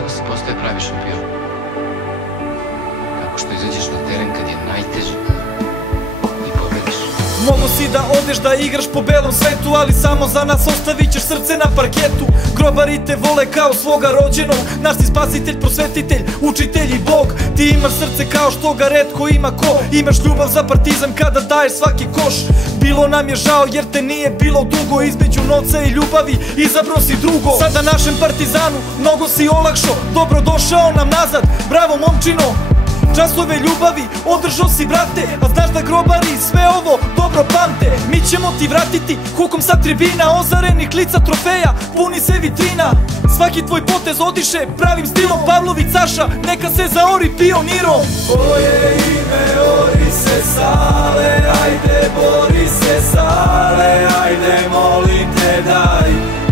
kako se postaje pravi šampion? Tako što izađeš na teren kad je najteže i pobediš. Mogo si da odeš da igraš po belom svetu, ali samo za nas ostavit ćeš srce na parketu. Grobari te vole kao svoga rođenog, naš si spasitelj, prosvetitelj, učitelj i Bog. Ti imaš srce kao što ga retko ima ko, imaš ljubav za Partizan kada daješ svaki koš. Bilo nam je žao jer te nije bilo dugo, između novca i ljubavi izabro si drugo. Sada našem Partizanu mnogo si olakšao, dobro došao nam nazad, bravo momčino. Časove ljubavi održao si, brate, a znaš da grobari sve ovo dobro pamte. Mi ćemo ti vratiti hukom sa tribina, ozarenih lica trofeja, puni se vitrina. Svaki tvoj potez odiše pravim stilom, Pavlović Saša, neka se zaori pionirom. Tvoje ime ori se Sale, ajde bori se Sale, ajde molim te daj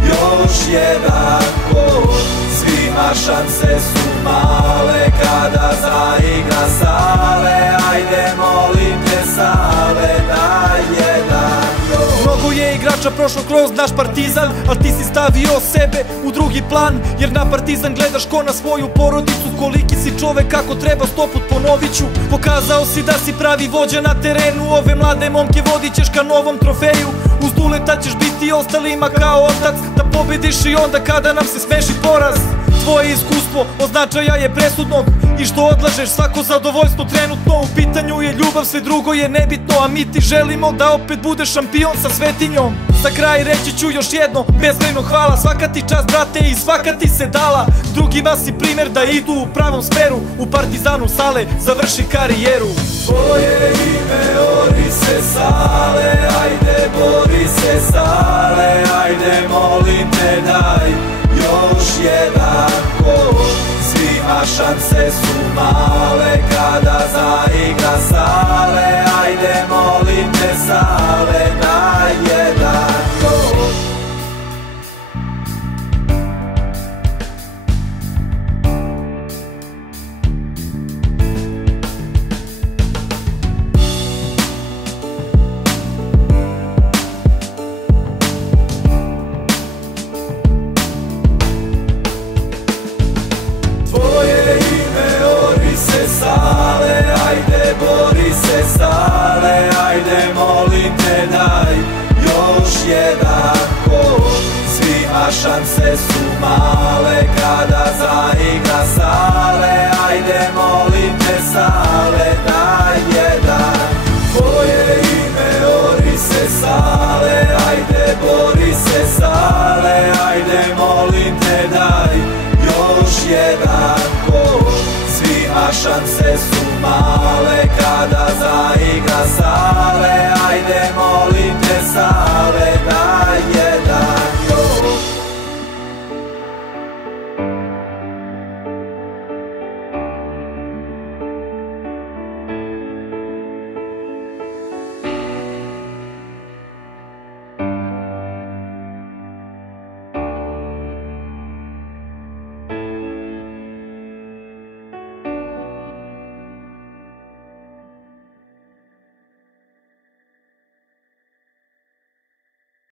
još jedan koš. Svima šanse su male kada zaigra Sale, ajde molim te Sale, daj jedan još. Mnogo je igrača prošlo kroz naš Partizan, ali ti si stavio sebe u drugi plan, jer na Partizan gledaš ko na svoju porodicu. Koliki si čovek, kako treba 100 put ponovit ću. Pokazao si da si pravi vođa na terenu, ove mlade momke vodit ćeš ka novom trofeju. Uz Duleta ćeš biti ostalima kao otac, da pobediš i onda kada nam se smeši poraz. Tvoje iskustvo od značaja je presudnog, i što odlažeš svako zadovoljstvo trenutno. U pitanju je ljubav, sve drugo je nebitno, a mi ti želimo da opet budeš šampion sa svetinjom. Za kraj reći ću još jedno bezbrojno hvala, svaka ti čast brate i svaka ti se dala. Drugima si primer da idu u pravom smeru, u Partizanu Sale završi karijeru. Tvoje ime ori se Sale, ajde bori se Sale, ajde molim te daj još jedan koš. Svima šanse su male kada zaigra Sale, ajde molim te Sale, daj jedan koš. Sale, ajde bori se Sale, ajde molim te daj još jedan koš. Svima šanse su male kada zaigra Sale, ajde molim te Sale, daj jedan. Tvoje ime ori se Sale, ajde bori se Sale, ajde molim te daj još jedan koš. Svima šanse su male kada zaigra Sale, ajde molim te Sale, daj